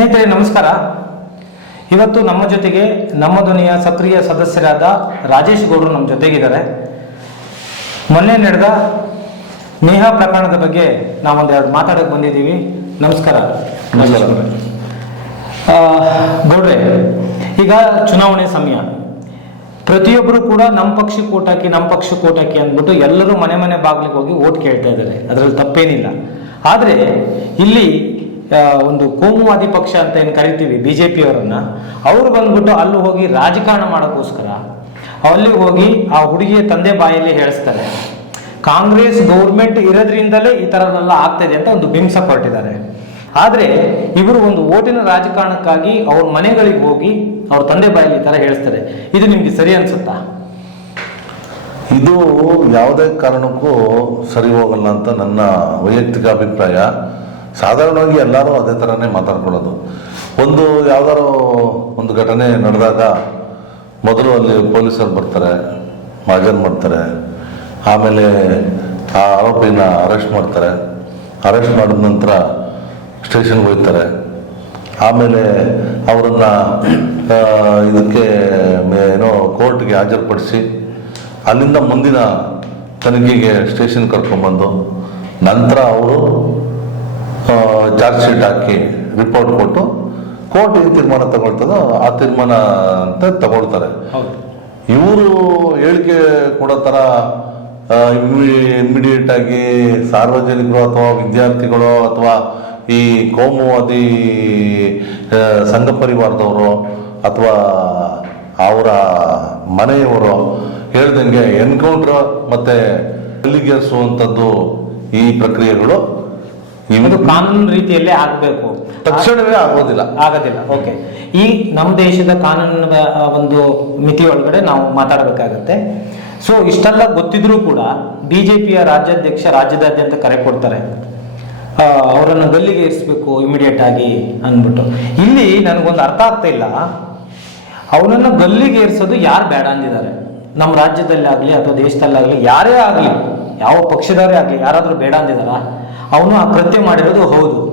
ಸ್ನೇಹಿತರೆ ನಮಸ್ಕಾರ. ಇವತ್ತು ನಮ್ಮ ಜೊತೆಗೆ ನಮ್ಮ ಧ್ವನಿಯ ಸಕ್ರಿಯ ಸದಸ್ಯರಾದ ರಾಜೇಶ್ ಗೌಡರು ನಮ್ಮ ಜೊತೆಗಿದ್ದಾರೆ. ಮೊನ್ನೆ ನಡೆದ ನೇಹಾ ಪ್ರಕರಣದ ಬಗ್ಗೆ ನಾವೊಂದೆರಡು ಮಾತಾಡಕ್ಕೆ ಬಂದಿದ್ದೀವಿ. ನಮಸ್ಕಾರ. ಗೌಡ್ರೆ. ಈಗ ಚುನಾವಣೆ ಸಮಯ. ಪ್ರತಿಯೊಬ್ಬರು ಕೂಡ ನಮ್ಮ ಪಕ್ಷಕ್ಕೆ ಓಟ್ ಹಾಕಿ ನಮ್ಮ ಪಕ್ಷಕ್ಕೆ ಓಟ್ ಹಾಕಿ ಅಂದ್ಬಿಟ್ಟು ಎಲ್ಲರೂ ಮನೆ ಮನೆ ಬಾಗಿಲಿಗೆ ಹೋಗಿ ಓಟ್ ಕೇಳ್ತಾ ಇದ್ದಾರೆ. ಅದರಲ್ಲಿ ತಪ್ಪೇನಿಲ್ಲ. ಆದರೆ ಇಲ್ಲಿ ಒಂದು ಕೋಮುವಾದಿ ಪಕ್ಷ ಅಂತ ಏನು ಕರಿತೀವಿ ಬಿ ಜೆ ಪಿಯವರನ್ನ ಅವರು ಬಂದ್ಬಿಟ್ಟು ಅಲ್ಲಿ ಹೋಗಿ ರಾಜಕಾರಣ ಮಾಡೋಕ್ಕೋಸ್ಕರ, ಅಲ್ಲಿ ಹೋಗಿ ಆ ಹುಡುಗಿಯ ತಂದೆ ಬಾಯಲ್ಲಿ ಹೇಳಿಸ್ತಾರೆ, ಕಾಂಗ್ರೆಸ್ ಗೌರ್ಮೆಂಟ್ ಇರೋದ್ರಿಂದಲೇ ಈ ಥರದೆಲ್ಲ ಆಗ್ತಾ ಇದೆ ಅಂತ ಒಂದು ಬಿಂಸ ಹೊರಟಿದ್ದಾರೆ ಆದರೆ ಇವರು ಒಂದು ಓಟಿನ ರಾಜಕಾರಣಕ್ಕಾಗಿ ಅವ್ರ ಮನೆಗಳಿಗೆ ಹೋಗಿ ಅವ್ರ ತಂದೆ ಬಾಯಲ್ಲಿ ಈ ಥರ ಹೇಳಿಸ್ತಾರೆ ಇದು ನಿಮಗೆ ಸರಿ ಅನ್ಸುತ್ತಾ? ಇದು ಯಾವುದೇ ಕಾರಣಕ್ಕೂ ಸರಿ ಹೋಗಲ್ಲ ಅಂತ ನನ್ನ ವೈಯಕ್ತಿಕ ಅಭಿಪ್ರಾಯ. ಸಾಧಾರಣವಾಗಿ ಎಲ್ಲರೂ ಅದೇ ಥರನೇ ಮಾತಾಡ್ಕೊಳ್ಳೋದು. ಒಂದು ಯಾವ್ದಾರು ಒಂದು ಘಟನೆ ನಡೆದಾಗ ಮೊದಲು ಅಲ್ಲಿ ಪೊಲೀಸರು ಬರ್ತಾರೆ ಮಾಜನ್ ಮಾಡ್ತಾರೆ. ಆಮೇಲೆ ಆ ಆರೋಪಿನ ಅರೆಸ್ಟ್ ಮಾಡ್ತಾರೆ. ಅರೆಸ್ಟ್ ಮಾಡಿದ ನಂತರ ಸ್ಟೇಷನ್ಗೆ ಹೋಗ್ತಾರೆ. ಆಮೇಲೆ ಅವರನ್ನು ಇದಕ್ಕೆ ಏನೋ ಕೋರ್ಟ್ಗೆ ಹಾಜರುಪಡಿಸಿ ಅಲ್ಲಿಂದ ಮುಂದಿನ ತನಿಖೆಗೆ ಸ್ಟೇಷನ್ ಕರ್ಕೊಂಡ್ಬಂದು ನಂತರ ಅವರು ಚಾರ್ಜ್ ಶೀಟ್ ಹಾಕಿ ರಿಪೋರ್ಟ್ ಕೊಟ್ಟು ಕೋರ್ಟ್ ಏನು ತೀರ್ಮಾನ ತಗೊಳ್ತದೋ ಆ ತೀರ್ಮಾನ ಅಂತ ತಗೊಳ್ತಾರೆ. ಇವರು ಹೇಳಿಕೆ ಕೊಡೋ ಥರ ಇಮಿಡಿಯೇಟ್ ಆಗಿ ಸಾರ್ವಜನಿಕರು ಅಥವಾ ವಿದ್ಯಾರ್ಥಿಗಳು ಅಥವಾ ಈ ಕೋಮುವಾದಿ ಸಂಘ ಪರಿವಾರದವರು ಅಥವಾ ಅವರ ಮನೆಯವರು ಹೇಳ್ದಂಗೆ ಎನ್ಕೌಂಟ್ರ್ ಮತ್ತೆ ಗಲ್ಲಿಗೇರಿಸುವಂಥದ್ದು ಈ ಪ್ರಕ್ರಿಯೆಗಳು ಇದು ಕಾನೂನು ರೀತಿಯಲ್ಲೇ ಆಗಬೇಕು. ತಕ್ಷಣವೇ ಆಗೋದಿಲ್ಲ. ಆಗೋದಿಲ್ಲ. ಓಕೆ ಈ ನಮ್ಮ ದೇಶದ ಕಾನೂನಿನ ಒಂದು ಮಿತಿ ಒಳಗಡೆ ನಾವು ಮಾತಾಡಬೇಕಾಗತ್ತೆ. ಸೊ ಇಷ್ಟೆಲ್ಲ ಗೊತ್ತಿದ್ರೂ ಕೂಡ ಬಿಜೆಪಿಯ ರಾಜ್ಯಾಧ್ಯಕ್ಷ ರಾಜ್ಯದಾದ್ಯಂತ ಕರೆ ಕೊಡ್ತಾರೆ. ಅವರನ್ನು ಗಲ್ಲಿಗೆ ಇರಿಸ್ಬೇಕು ಇಮಿಡಿಯೇಟ್ ಆಗಿ ಅಂದ್ಬಿಟ್ಟು. ಇಲ್ಲಿ ನನಗೊಂದು ಅರ್ಥ ಆಗ್ತಾ ಇಲ್ಲ. ಅವನನ್ನು ಗಲ್ಲಿಗೆ ಏರಿಸೋದು ಯಾರು ಬೇಡ ಅಂದಿದ್ದಾರೆ. ನಮ್ಮ ರಾಜ್ಯದಲ್ಲಿ ಆಗಲಿ ಅಥವಾ ದೇಶದಲ್ಲಾಗಲಿ ಯಾರೇ ಆಗಲಿ ಯಾವ ಪಕ್ಷದವರೇ ಆಗಲಿ ಯಾರಾದರೂ ಬೇಡ ಅಂದಿದಾರ ಅವನು ಆ ಕೃತ್ಯ ಮಾಡಿರೋದು ಹೌದು.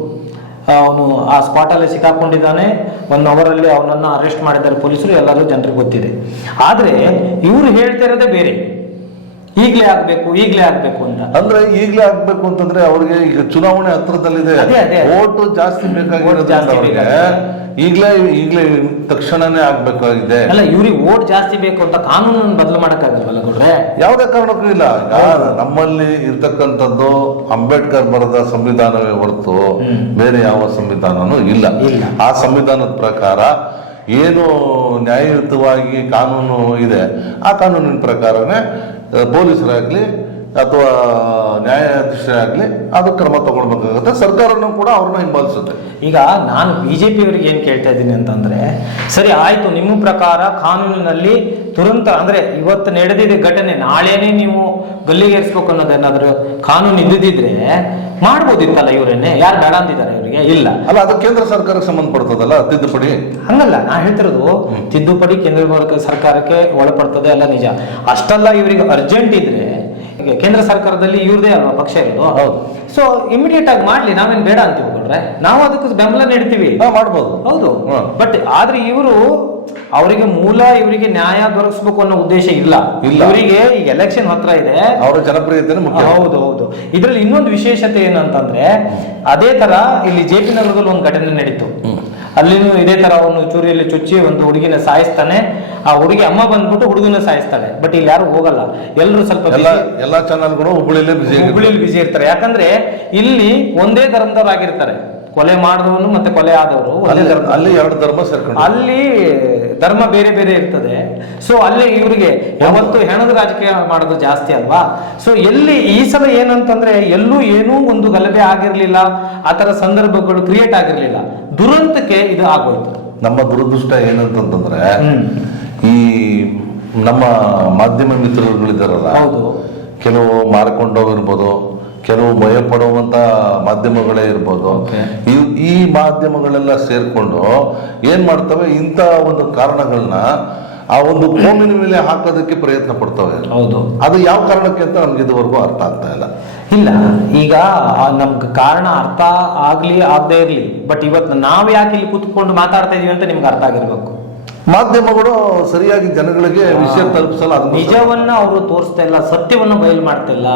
ಅವನು ಆ ಸ್ಪಾಟಲ್ಲಿ ಸಿಕ್ಕಾಕೊಂಡಿದ್ದಾನೆ. ಒನ್ ಅವರಲ್ಲಿ ಅವನನ್ನು ಅರೆಸ್ಟ್ ಮಾಡಿದ್ದಾರೆ ಪೊಲೀಸರು ಎಲ್ಲರೂ ಜನರಿಗೆ ಗೊತ್ತಿದೆ. ಆದರೆ ಇವರು ಹೇಳ್ತಾ ಇರೋದೇ ಬೇರೆ. ಈಗಲೇ ಆಗ್ಬೇಕು ಈಗ್ಲೇ ಆಗ್ಬೇಕು ಅಂತ. ಅಂದ್ರೆ ಈಗಲೇ ಆಗ್ಬೇಕು ಅಂತಂದ್ರೆ ಅವ್ರಿಗೆ ಈಗ ಚುನಾವಣೆ ಹತ್ರದಲ್ಲಿದೆ. ಓಟು ಜಾಸ್ತಿ ಬೇಕಾಗಿರೋದ್ರಿಂದ ಬೇಕಾಗಿದೆ. ಈಗಲೇ ಈಗಲೇ ತಕ್ಷಣನೇ ಆಗ್ಬೇಕಾಗಿದೆ. ಅಲ್ಲ ಇವ್ರಿಗೆ ಓಟ್ ಜಾಸ್ತಿ ಬೇಕು ಅಂತ ಕಾನೂನನ್ನು ಬದಲು ಮಾಡಕ್ಕಾಗಲ್ವಲ್ಲ ಗೌಡ್ರೆ? ಯಾವುದೇ ಕಾರಣಕ್ಕೂ ಇಲ್ಲ. ನಮ್ಮಲ್ಲಿ ಇರ್ತಕ್ಕಂಥದ್ದು ಅಂಬೇಡ್ಕರ್ ಬರೆದ ಸಂವಿಧಾನವೇ ಹೊರತು ಬೇರೆ ಯಾವ ಸಂವಿಧಾನನೂ ಇಲ್ಲ. ಆ ಸಂವಿಧಾನದ ಪ್ರಕಾರ ಏನು ನ್ಯಾಯಯುತವಾಗಿ ಕಾನೂನು ಇದೆ. ಆ ಕಾನೂನಿನ ಪ್ರಕಾರನೇ ಪೊಲೀಸರಾಗ್ಲಿ ಅಥವಾ ನ್ಯಾಯಾಧೀಶರಾಗಲಿ ಅದು ಕ್ರಮ ತಗೊಳ್ಬೇಕಾಗುತ್ತೆ ಸರ್ಕಾರನೂ ಕೂಡ ಅವ್ರನ್ನ ಹಿಂಬಾಲಿಸುತ್ತೆ. ಈಗ ನಾನು ಬಿಜೆಪಿ ಅವರಿಗೆ ಏನು ಕೇಳ್ತಾ ಇದ್ದೀನಿ ಅಂತಂದ್ರೆ, ಸರಿ ಆಯ್ತು, ನಿಮ್ಮ ಪ್ರಕಾರ ಕಾನೂನಿನಲ್ಲಿ ತುರಂತ ಅಂದ್ರೆ ಇವತ್ತು ನಡೆದಿದೆ ಘಟನೆ ನಾಳೆನೇ ನೀವು ಗಲ್ಲಿಗೇರಿಸ್ಬೇಕು ಅನ್ನೋದೇನಾದ್ರೂ ಕಾನೂನು ಇದ್ದಿದ್ರೆ ಮಾಡ್ಬೋದಿತ್ತಲ್ಲ ಇವರೇನೆ ಯಾರು ಬೇಡ ಅಂತಿದ್ದಾರೆ ಇವರಿಗೆ? ಇಲ್ಲ. ಅಲ್ಲ ಅದು ಕೇಂದ್ರ ಸರ್ಕಾರಕ್ಕೆ ಸಂಬಂಧಪಡ್ತದಲ್ಲ ತಿದ್ದುಪಡಿ? ಹಂಗಲ್ಲ ನಾ ಹೇಳ್ತಿರೋದು ತಿದ್ದುಪಡಿ ಕೇಂದ್ರ ಸರ್ಕಾರಕ್ಕೆ ಒಳಪಡ್ತದೆ ಅಲ್ಲ ನಿಜ. ಅಷ್ಟಲ್ಲ ಇವರಿಗೆ ಅರ್ಜೆಂಟ್ ಇದ್ರೆ ಕೇಂದ್ರ ಸರ್ಕಾರದಲ್ಲಿ ಇವ್ರದೇ ಅಲ್ವಾ ಪಕ್ಷ ಇರೋದು? ಹೌದು. ಸೊ ಇಮಿಡಿಯೇಟ್ ಆಗಿ ಮಾಡ್ಲಿ ನಾವೇನ್ ಬೇಡ ಅಂತೀವಿ ಕೊಡ್ರೆ ನಾವು ಅದಕ್ಕೆ ಬೆಂಬಲ ನೀಡ್ತೀವಿ. ಮಾಡ್ಬೋದು. ಹೌದು. ಬಟ್ ಆದ್ರೆ ಇವರು ಅವರಿಗೆ ಮೂಲ ಇವರಿಗೆ ನ್ಯಾಯ ದೊರಕಿಸಬೇಕು ಅನ್ನೋ ಉದ್ದೇಶ ಇಲ್ಲ. ಇಲ್ಲ. ಇವರಿಗೆ ಈಗ ಎಲೆಕ್ಷನ್ ಹತ್ರ ಇದೆ. ಅವರ ಜನಪ್ರಿಯತೆ ಮುಖ್ಯ. ಹೌದು ಹೌದು. ಇದ್ರಲ್ಲಿ ಇನ್ನೊಂದು ವಿಶೇಷತೆ ಏನಂತಂದ್ರೆ ಅದೇ ತರ ಇಲ್ಲಿ ಜೆ ಪಿ ನಗರದಲ್ಲಿ ಒಂದು ಘಟನೆ ನಡೀತು. ಅಲ್ಲಿನೂ ಇದೇ ತರ ಅವನು ಚೂರಿಯಲ್ಲಿ ಚುಚ್ಚಿ ಒಂದು ಹುಡುಗಿನ ಸಾಯಿಸ್ತಾನೆ. ಆ ಹುಡುಗಿ ಅಮ್ಮ ಬಂದ್ಬಿಟ್ಟು ಹುಡುಗನ ಸಾಯಿಸ್ತಾಳೆ. ಬಟ್ ಇಲ್ಲಿ ಯಾರು ಹೋಗಲ್ಲ. ಎಲ್ಲರೂ ಸ್ವಲ್ಪ ಎಲ್ಲ busy- ಎಲ್ಲಾ ಚಾನಲ್ಗಳು ಹುಬ್ಬಳ್ಳಿಲೇ ಬಿಸಿ ಹುಬ್ಬಳ್ಳಿಲಿ ಬಿಸಿ ಇರ್ತಾರೆ. ಯಾಕಂದ್ರೆ ಇಲ್ಲಿ ಒಂದೇ ಧರ್ಮದವರಾಗಿರ್ತಾರೆ ಕೊಲೆ ಮಾಡಿದವನು ಮತ್ತೆ ಕೊಲೆ ಆದವರು ಒಂದೇ ಅಲ್ಲಿ ಧರ್ಮ. ಅಲ್ಲಿ ಎರಡು ಧರ್ಮ ಸೇರ್ಕೊಂಡು ಅಲ್ಲಿ ಧರ್ಮ ಬೇರೆ ಬೇರೆ ಇರ್ತದೆ. ಸೊ ಅಲ್ಲಿ ಇವರಿಗೆ ಯಾವತ್ತು ಹೆಣದ ರಾಜಕೀಯ ಮಾಡೋದು ಜಾಸ್ತಿ ಅಲ್ವಾ? ಸೊ ಎಲ್ಲಿ ಈ ಸಲ ಏನಂತಂದ್ರೆ ಎಲ್ಲೂ ಏನೂ ಒಂದು ಗಲಭೆ ಆಗಿರಲಿಲ್ಲ. ಆ ತರ ಸಂದರ್ಭಗಳು ಕ್ರಿಯೇಟ್ ಆಗಿರಲಿಲ್ಲ. ದುರಂತಕ್ಕೆ ಇದು ಆಗೋಯ್ತು. ನಮ್ಮ ದುರದೃಷ್ಟ ಏನಂತಂದ್ರೆ. ಈ ನಮ್ಮ ಮಾಧ್ಯಮ ಮಿತ್ರರುಗಳಿದಾರಲ್ಲ ಹೌದು. ಕೆಲವು ಮಾರ್ಕೊಂಡೋಗಿರ್ಬೋದು ಕೆಲವು ಭಯ ಪಡುವಂತ ಮಾಧ್ಯಮಗಳೇ ಇರ್ಬೋದು. ಈ ಈ ಮಾಧ್ಯಮಗಳೆಲ್ಲ ಸೇರ್ಕೊಂಡು ಏನ್ ಮಾಡ್ತವೆ? ಇಂತ ಒಂದು ಕಾರಣಗಳನ್ನ ಆ ಒಂದು ಕೋಮಿನ ಮೇಲೆ ಹಾಕೋದಕ್ಕೆ ಪ್ರಯತ್ನ ಪಡ್ತವೆ. ಹೌದು. ಅದು ಯಾವ ಕಾರಣಕ್ಕೆ ಅಂತ ನಮ್ಗೆ ಇದುವರೆಗೂ ಅರ್ಥ ಆಗ್ತಾ ಇಲ್ಲ. ಇಲ್ಲ ಈಗ ನಮ್ಗೆ ಕಾರಣ ಅರ್ಥ ಆಗ್ಲಿ ಆಗದೆ ಇರ್ಲಿ ಬಟ್ ಇವತ್ತು ನಾವ್ ಯಾಕೆ ಇಲ್ಲಿ ಕೂತ್ಕೊಂಡು ಮಾತಾಡ್ತಾ ಇದೀವಿ ಅಂತ ನಿಮ್ಗೆ ಅರ್ಥ ಆಗಿರ್ಬೇಕು. ಮಾಧ್ಯಮಗಳು ಸರಿಯಾಗಿ ಜನಗಳಿಗೆ ವಿಷಯ ತಲುಪಿಸಲ್ಲ ನಿಜವನ್ನ ಅವರು ತೋರಿಸ್ತಾ ಇಲ್ಲ ಸತ್ಯವನ್ನ ಬಯಲು ಮಾಡ್ತಾ ಇಲ್ಲ.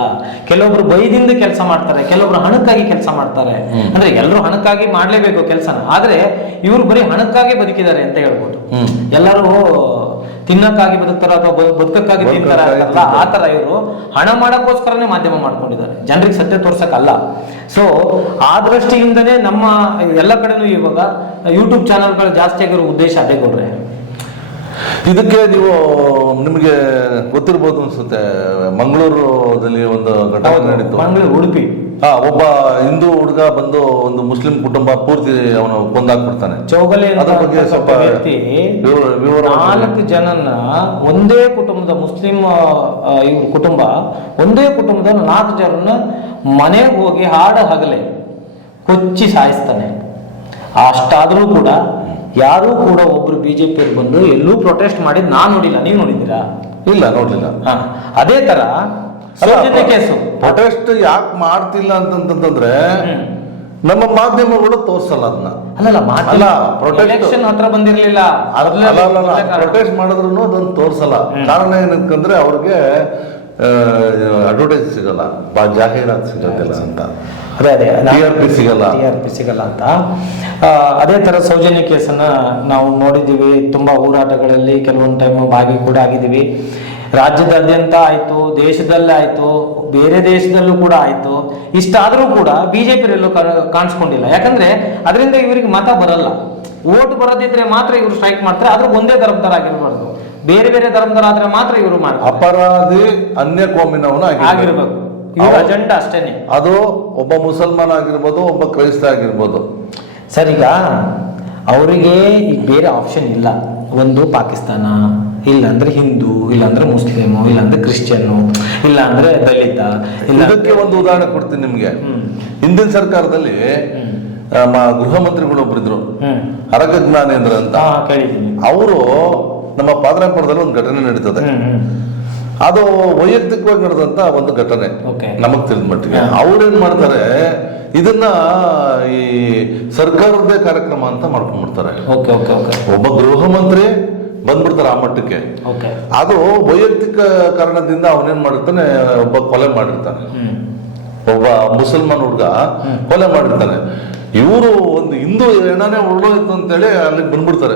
ಕೆಲವೊಬ್ರು ಬೈದಿಂದ ಕೆಲಸ ಮಾಡ್ತಾರೆ ಕೆಲವೊಬ್ರು ಹಣಕ್ಕಾಗಿ ಕೆಲಸ ಮಾಡ್ತಾರೆ. ಅಂದ್ರೆ ಎಲ್ಲರೂ ಹಣಕ್ಕಾಗಿ ಮಾಡ್ಲೇಬೇಕು ಕೆಲಸನ. ಆದ್ರೆ ಇವ್ರು ಬರೀ ಹಣಕ್ಕಾಗಿ ಬದುಕಿದ್ದಾರೆ ಅಂತ ಹೇಳ್ಬೋದು. ಎಲ್ಲರೂ ತಿನ್ನಕ್ಕಾಗಿ ಬದುಕ್ತಾರ ಅಥವಾ ಬದುಕಕ್ಕಾಗಿ ತಿಂತಾರ ಆತರ ಆ ತರ ಇವರು ಹಣ ಮಾಡಕ್ಕೋಸ್ಕರನೇ ಮಾಧ್ಯಮ ಮಾಡ್ಕೊಂಡಿದ್ದಾರೆ. ಜನರಿಗೆ ಸತ್ಯ ತೋರ್ಸಕ್ಕಲ್ಲ. ಸೊ ಆ ದೃಷ್ಟಿಯಿಂದನೇ ನಮ್ಮ ಎಲ್ಲ ಕಡೆನೂ ಇವಾಗ ಯೂಟ್ಯೂಬ್ ಚಾನಲ್ಗಳು ಜಾಸ್ತಿ ಆಗಿರೋ ಉದ್ದೇಶ ಅದೇ ಕೊಡ್ರೆ ಇದಕ್ಕೆ ನೀವು ನಿಮಗೆ ಗೊತ್ತಿರ್ಬೋದು ಅನ್ಸುತ್ತೆ ಮಂಗಳೂರಲ್ಲಿ ಒಂದು ಘಟನೆ ನಡೀತು. ಮಂಗಳೂರು ಉಡುಪಿ. ಹಾ ಒಬ್ಬ ಹಿಂದೂ ಹುಡುಗ ಬಂದು ಒಂದು ಮುಸ್ಲಿಂ ಕುಟುಂಬ ಪೂರ್ತಿ ಅವನು ಕೊಂದಾಕ್ಬಿಡ್ತಾನೆ. ಚೌಗಲೆ ಅದರ ಬಗ್ಗೆ ಸ್ವಲ್ಪ ವ್ಯಕ್ತಿ ನಾಲ್ಕು ಜನನ ಒಂದೇ ಕುಟುಂಬದ ಮುಸ್ಲಿಂ ಕುಟುಂಬ ಒಂದೇ ಕುಟುಂಬದ ನಾಲ್ಕು ಜನನ ಮನೆಗೆ ಹೋಗಿ ಹಾಡ ಹಗಲೆ ಕೊಚ್ಚಿ ಸಾಯಿಸ್ತಾನೆ. ಅಷ್ಟಾದ್ರೂ ಕೂಡ ಯಾರೂ ಕೂಡ ಒಬ್ರು ಬಿಜೆಪಿಯವ್ರು ಬಂದು ಎಲ್ಲೂ ಪ್ರೊಟೆಸ್ಟ್ ಮಾಡಿದ್ ನಾನು ನೋಡಿಲ್ಲ. ನೀವು ನೋಡಿದ್ದೀರಾ? ಇಲ್ಲ ನೋಡ್ಲಿಲ್ಲ. ಹಾ. ಅದೇ ತರ ಸೌಜನ್ಯ ಕೇಸು. ಪ್ರೊಟೆಸ್ಟ್ ಯಾಕೆ ಮಾಡ್ತಿಲ್ಲ ಅಂತಂತಂದ್ರೆ. ನಮ್ಮ ಮಾಧ್ಯಮಗಳು ತೋರ್ಸಲ್ಲ ಅದನ್ನ ಅಲ್ಲಲ್ಲ ಅಲ್ಲ, protest- ಎಲೆಕ್ಷನ್ ಹತ್ರ ಬಂದಿರ್ಲಿಲ್ಲ. ಕಾರಣ. ಪ್ರೊಟೆಸ್ಟ್ ಮಾಡಿದ್ರು ಅದನ್ನ ತೋರ್ಸಲ್ಲ. ಕಾರಣ ಏನಂತಂದ್ರೆ ಅವ್ರಿಗೆ ಅಡ್ವರ್ಟೈಸ್ ಸಿಗಲ್ಲ. ಬಾ ಜಾಹೀರಾತು ಸಿಗೋದಿಲ್ಲ ಅಂತ. ಅದೇ ಅದೇ. TRP ಸಿಗಲ್ಲ. ಟಿ ಆರ್ ಪಿ ಸಿಗಲ್ಲ ಅಂತ. ಅದೇ ತರ ಸೌಜನ್ಯ ಕೇಸನ್ನ ನಾವು ನೋಡಿದ್ದೀವಿ. ತುಂಬಾ ಹೋರಾಟಗಳಲ್ಲಿ ಕೆಲವೊಂದು ಟೈಮ್ ಭಾಗಿ ಕೂಡ ಆಗಿದ್ದೀವಿ. ರಾಜ್ಯದಾದ್ಯಂತ ಆಯಿತು ದೇಶದಲ್ಲೇ ಆಯ್ತು ಬೇರೆ ದೇಶದಲ್ಲೂ ಕೂಡ ಆಯಿತು. ಇಷ್ಟಾದರೂ ಕೂಡ ಬಿಜೆಪಿ ಎಲ್ಲೂ ಕಾಣಿಸ್ಕೊಂಡಿಲ್ಲ. ಯಾಕಂದ್ರೆ ಅದರಿಂದ ಇವರಿಗೆ ಮತ ಬರಲ್ಲ. ಓಟ್ ಬರೋದಿದ್ರೆ ಮಾತ್ರ ಇವರು ಸ್ಟ್ರೈಕ್ ಮಾಡ್ತಾರೆ. ಆದ್ರೂ ಒಂದೇ ತರಬ್ದಾರ ಆಗಿರ್ಬಾರ್ದು. ಬೇರೆ ಬೇರೆ ಧರ್ಮದವರಾದ್ರೆ ಮಾತ್ರ ಇವರು ಮಾಡ್ತಾರೆ. ಅಪರಾಧಿ ಅನ್ಯ ಕೋಮಿನವನು ಆಗಿರ್ಬೇಕು ಇವ್ರ ಅಜೆಂಡಾ ಅಷ್ಟೇನೆ ಅದು ಒಬ್ಬ ಮುಸಲ್ಮಾನ್ ಆಗಿರ್ಬೋದು ಒಬ್ಬ ಕ್ರೈಸ್ತ ಆಗಿರ್ಬೋದು. ಸರ್ ಈಗ ಅವರಿಗೆ ಈಗ ಬೇರೆ ಆಪ್ಷನ್ ಇಲ್ಲ. ಒಂದು ಪಾಕಿಸ್ತಾನ ಇಲ್ಲಾಂದ್ರೆ ಹಿಂದೂ ಇಲ್ಲಾಂದ್ರೆ ಮುಸ್ಲಿಮು ಇಲ್ಲಾಂದ್ರೆ ಕ್ರಿಶ್ಚಿಯನ್ನು ಇಲ್ಲಾಂದ್ರೆ ದಲಿತ ಇದಕ್ಕೆ ಒಂದು ಉದಾಹರಣೆ ಕೊಡ್ತೀನಿ ನಿಮ್ಗೆ. ಹಿಂದಿನ ಸರ್ಕಾರದಲ್ಲಿ ಗೃಹ ಮಂತ್ರಿಗಳು ಒಬ್ಬರಿದ್ರು ಅರಗ ಜ್ಞಾನೇಂದ್ರ ಅಂತ. ಅವರು ನಮ್ಮ ಪಾದರಾಯಪುರದಲ್ಲಿ ಒಂದು ಘಟನೆ ನಡೀತದೆ. ಅದು ವೈಯಕ್ತಿಕವಾಗಿ ನಡೆದಂತ ಒಂದು ಘಟನೆ. ನಮಗ್ ತಿಳಿದ ಮಟ್ಟಿಗೆ. ಅವ್ರೇನ್ ಮಾಡ್ತಾರೆ ಇದನ್ನ ಈ ಸರ್ಕಾರದೇ ಕಾರ್ಯಕ್ರಮ ಅಂತ ಮಾಡ್ಕೊಂಡ್ಬಿಡ್ತಾರೆ. Okay okay okay. ಒಬ್ಬ ಗೃಹ ಮಂತ್ರಿ ಬಂದ್ಬಿಡ್ತಾರೆ ಆ ಮಟ್ಟಕ್ಕೆ. ಓಕೆ. ಅದು ವೈಯಕ್ತಿಕ ಕಾರಣದಿಂದ ಅವನೇನ್ ಮಾಡಿರ್ತಾನೆ ಒಬ್ಬ ಕೊಲೆ ಮಾಡಿರ್ತಾನೆ. ಒಬ್ಬ ಮುಸಲ್ಮಾನ್ ಹುಡ್ಗ ಕೊಲೆ ಮಾಡಿರ್ತಾನೆ. ಇವರು ಒಂದು ಹಿಂದೂ ಹೆಣನೇ ಅಂತ ಹೇಳಿ ಅಲ್ಲಿಗೆ ಬಂದ್ಬಿಡ್ತಾರೆ.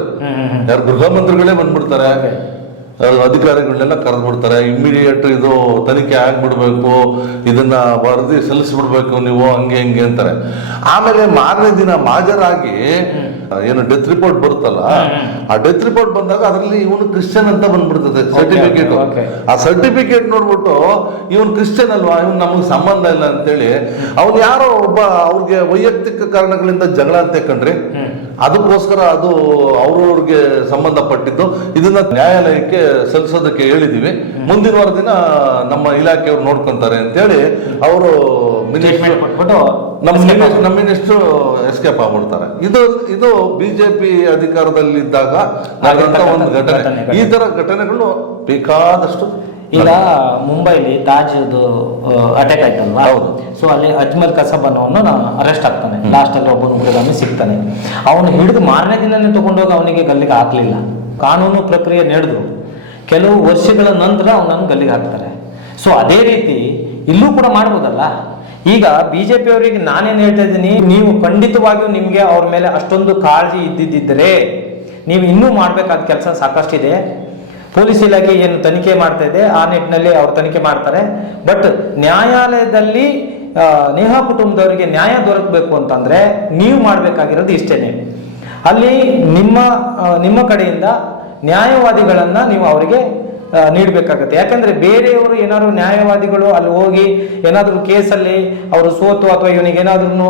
ಯಾರು ಗೃಹ ಮಂತ್ರಿಗಳೇ ಬಂದ್ಬಿಡ್ತಾರೆ. ಅಹ್ ಕರೆದು ಕರೆದ್ಬಿಡ್ತಾರೆ. ಇಮಿಡಿಯೇಟ್ ಇದು ತನಿಖೆ ಆಗ್ಬಿಡ್ಬೇಕು ಇದನ್ನ ವರದಿ ಸಲ್ಲಿಸ್ಬಿಡ್ಬೇಕು ನೀವು ಹಂಗೆ ಹಿಂಗೆ ಅಂತಾರೆ. ಆಮೇಲೆ ಮಾರನೇ ದಿನ ಮಾಜರಾಗಿ ಏನು ಡೆತ್ ರಿಪೋರ್ಟ್ ಬರುತ್ತಲ್ಲ ಆ ಡೆತ್ ರಿಪೋರ್ಟ್ ಬಂದಾಗ ಅದರಲ್ಲಿ ಇವನು ಕ್ರಿಶ್ಚಿಯನ್ ಅಂತ ಬಂದ್ಬಿಡ್ತದೆ ಸರ್ಟಿಫಿಕೇಟ್ ಆ ಸರ್ಟಿಫಿಕೇಟ್ ನೋಡ್ಬಿಟ್ಟು ಇವನು ಕ್ರಿಶ್ಚಿಯನ್ ಅಲ್ವಾ ಇವನ್ ನಮಗೆ ಸಂಬಂಧ ಇಲ್ಲ ಅಂತೇಳಿ ಅವ್ನು ಯಾರೋ ಒಬ್ಬ ಅವ್ರಿಗೆ ವೈಯಕ್ತಿಕ ಕಾರಣಗಳಿಂದ ಜಗಳ ಅಂತ ಕಣ್ರಿ ಅದಕ್ಕೋಸ್ಕರ ಅದು ಅವ್ರವ್ರಿಗೆ ಸಂಬಂಧಪಟ್ಟಿದ್ದು. ಇದನ್ನ ನ್ಯಾಯಾಲಯಕ್ಕೆ ಸಲ್ಲಿಸೋದಕ್ಕೆ ಹೇಳಿದೀವಿ. ಮುಂದಿನ ವಾರ ದಿನ ನಮ್ಮ ಇಲಾಖೆಯವರು ನೋಡ್ಕೊಂತಾರೆ ಅಂತೇಳಿ ಅವರು ಕೊಟ್ಬಿಟ್ಟು ನಮ್ಮ ನಮ್ಮ ಮಿನಿಸ್ಟ್ರು ಎಸ್ಕೇಪ್ ಆಗ್ಬಿಡ್ತಾರೆ. ಇದು ಇದು ಬಿಜೆಪಿ ಅಧಿಕಾರದಲ್ಲಿದ್ದಾಗ ಒಂದು ಘಟನೆ, ಈ ತರ ಘಟನೆಗಳು ಬೇಕಾದಷ್ಟು ಈಗ ಮುಂಬೈಲಿ ತಾಜ್ದು ಅಟ್ಯಾಕ್ ಆಯ್ತಲ್ವಾ? ಹೌದು. ಸೊ ಅಲ್ಲಿ ಅಜ್ಮಲ್ ಕಸಬ್ ಅನ್ನೋನು ಅರೆಸ್ಟ್ ಆಗ್ತಾನೆ. ಲಾಸ್ಟ್ ಅಲ್ಲಿ ಒಬ್ಬ ಉಗ್ರಗಾಮಿ ಸಿಗ್ತಾನೆ. ಅವನು ಹಿಡಿದು ಮಾರನೇ ದಿನನೇ ತಗೊಂಡೋಗಿ ಅವನಿಗೆ ಗಲ್ಲಿಗೆ ಹಾಕ್ಲಿಲ್ಲ. ಕಾನೂನು ಪ್ರಕ್ರಿಯೆ ನಡೆದು ಕೆಲವು ವರ್ಷಗಳ ನಂತರ ಅವನನ್ನು ಗಲ್ಲಿಗೆ ಹಾಕ್ತಾರೆ. ಸೊ ಅದೇ ರೀತಿ ಇಲ್ಲೂ ಕೂಡ ಮಾಡ್ಬೋದಲ್ಲ? ಈಗ ಬಿಜೆಪಿ ಅವರಿಗೆ ನಾನೇನ್ ಹೇಳ್ತಾ ಇದ್ದೀನಿ? ನೀವು ಖಂಡಿತವಾಗಿಯೂ ನಿಮಗೆ ಅವ್ರ ಮೇಲೆ ಅಷ್ಟೊಂದು ಕಾಳಜಿ ಇದ್ದಿದ್ದರೆ ನೀವು ಇನ್ನೂ ಮಾಡಬೇಕಾದ ಕೆಲಸ ಸಾಕಷ್ಟಿದೆ. ಪೊಲೀಸ್ ಇಲಾಖೆ ಏನು ತನಿಖೆ ಮಾಡ್ತಾ ಇದೆ, ಆ ನಿಟ್ಟಿನಲ್ಲಿ ಅವ್ರು ತನಿಖೆ ಮಾಡ್ತಾರೆ. ಬಟ್ ನ್ಯಾಯಾಲಯದಲ್ಲಿ ನೇಹಾ ಕುಟುಂಬದವರಿಗೆ ನ್ಯಾಯ ದೊರಕಬೇಕು ಅಂತಂದ್ರೆ ನೀವು ಮಾಡಬೇಕಾಗಿರೋದು ಇಷ್ಟೇನೆ. ಅಲ್ಲಿ ನಿಮ್ಮ ನಿಮ್ಮ ಕಡೆಯಿಂದ ನ್ಯಾಯವಾದಿಗಳನ್ನ ನೀವು ಅವರಿಗೆ ನೀಡಬೇಕಾಗತ್ತೆ. ಯಾಕಂದ್ರೆ ಬೇರೆಯವರು ಏನಾದ್ರು ನ್ಯಾಯವಾದಿಗಳು ಅಲ್ಲಿ ಹೋಗಿ ಏನಾದ್ರು ಕೇಸಲ್ಲಿ ಅವರು ಸೋತು ಅಥವಾ ಇವನಿಗೆ ಏನಾದ್ರೂ